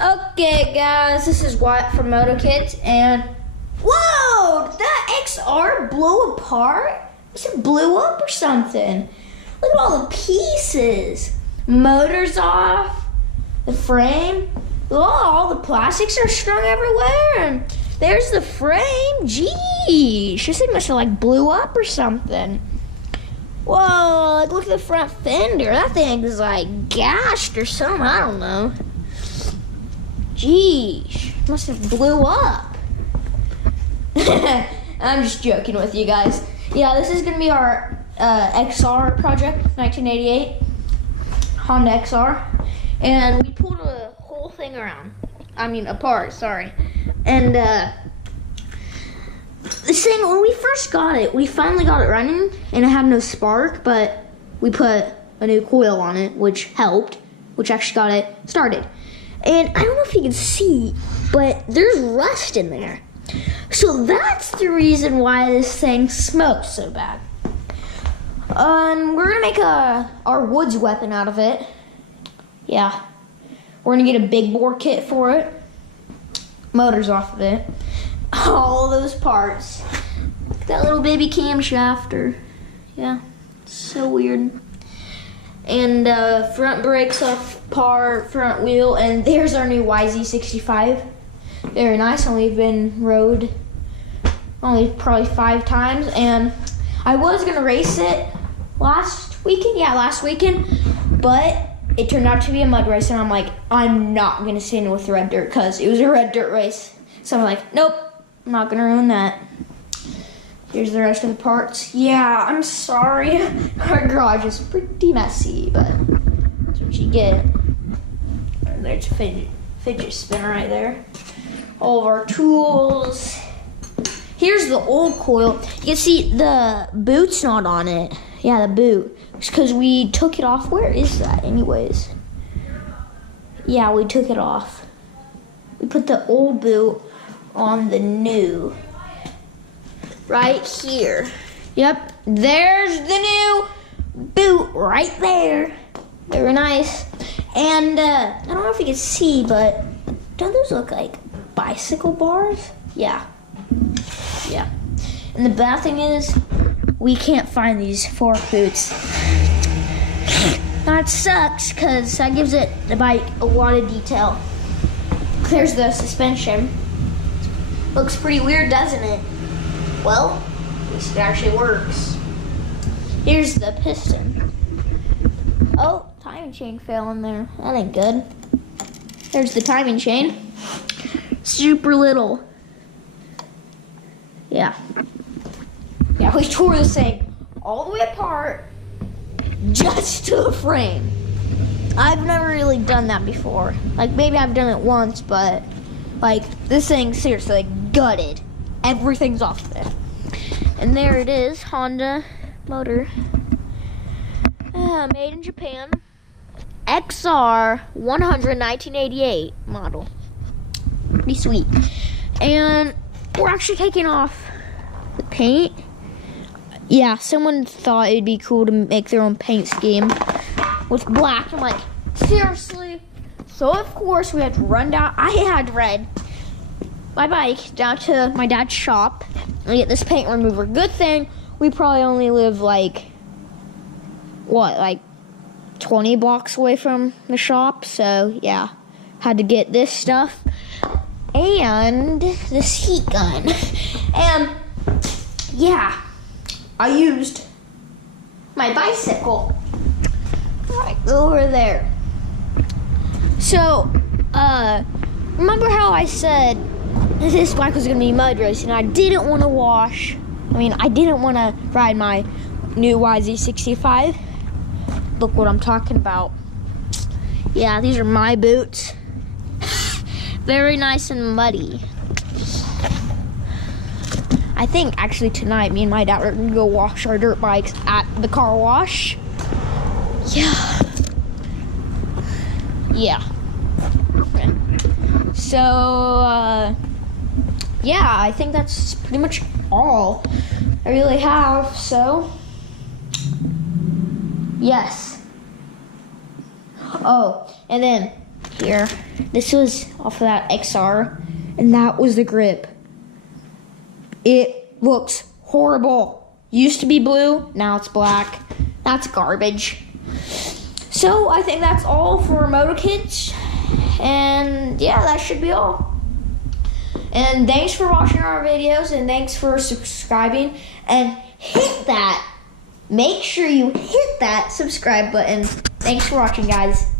Okay, guys, this is Wyatt from MotoKidz, and whoa, did that XR blow apart? It blew up or something. Look at all the pieces. Motor's off, the frame. Oh, all the plastics are strung everywhere, and there's the frame. Geez, this thing must have like blew up or something. Whoa, like look at the front fender. That thing is like gashed or something, I don't know. Geez, must have blew up. I'm just joking with you guys. Yeah, this is gonna be our XR project, 1988 Honda XR, and we pulled a whole thing apart. Sorry, and this thing, when we first got it, we finally got it running, and it had no spark, but we put a new coil on it, which helped, which actually got it started. And I don't know if you can see, but there's rust in there. So that's the reason why this thing smokes so bad. We're gonna make our woods weapon out of it. Yeah. We're gonna get a big bore kit for it. Motor's off of it. All those parts. That little baby camshaft, yeah, it's so weird. And front brakes off par, front wheel, and there's our new YZ65. Very nice, only been rode probably 5 times, and I was gonna race it last weekend, but it turned out to be a mud race, and I'm like, I'm not gonna stand with red dirt because it was a red dirt race. So I'm like, nope, I'm not gonna ruin that. Here's the rest of the parts. Yeah, I'm sorry. Our garage is pretty messy, but that's what you get. And there's a fidget spinner right there. All of our tools. Here's the old coil. You can see the boot's not on it. Yeah, the boot. It's because we took it off. Where is that anyways? Yeah, we took it off. We put the old boot on the new. Right here. Yep, there's the new boot right there. Very nice. And I don't know if you can see, but don't those look like bicycle bars? Yeah. Yeah. And the bad thing is, we can't find these fork boots. That sucks, because that gives the bike a lot of detail. There's the suspension. Looks pretty weird, doesn't it? Well, at least it actually works. Here's the piston. Oh, timing chain fell in there. That ain't good. There's the timing chain. Super little. Yeah. Yeah, we tore this thing all the way apart just to the frame. I've never really done that before. Like, maybe I've done it once, but like, this thing seriously like, gutted. Everything's off there. And there it is, Honda motor. Made in Japan. XR100 1988 model. Pretty sweet. And we're actually taking off the paint. Yeah, someone thought it'd be cool to make their own paint scheme with black. I'm like, seriously? So of course we had to run down. I had to ride my bike down to my dad's shop and get this paint remover. Good thing we probably only live like 20 blocks away from the shop. So yeah, had to get this stuff and this heat gun. And yeah, I used my bicycle right over there. So remember how I said this bike was gonna be mud racing? I didn't want to I didn't want to ride my new YZ65. Look what I'm talking about. Yeah, these are my boots. Very nice and muddy. I think actually tonight me and my dad are gonna go wash our dirt bikes at the car wash. Yeah. Yeah. Okay. So yeah, I think that's pretty much all I really have. So yes. Oh, and then Here, this was off of that XR, and that was the grip. It looks horrible. Used to be blue, now it's black. That's garbage. So I think that's all for MotoKidz, and yeah, that should be all. And thanks for watching our videos, and thanks for subscribing, and hit that. Make sure you hit that subscribe button. Thanks for watching, guys.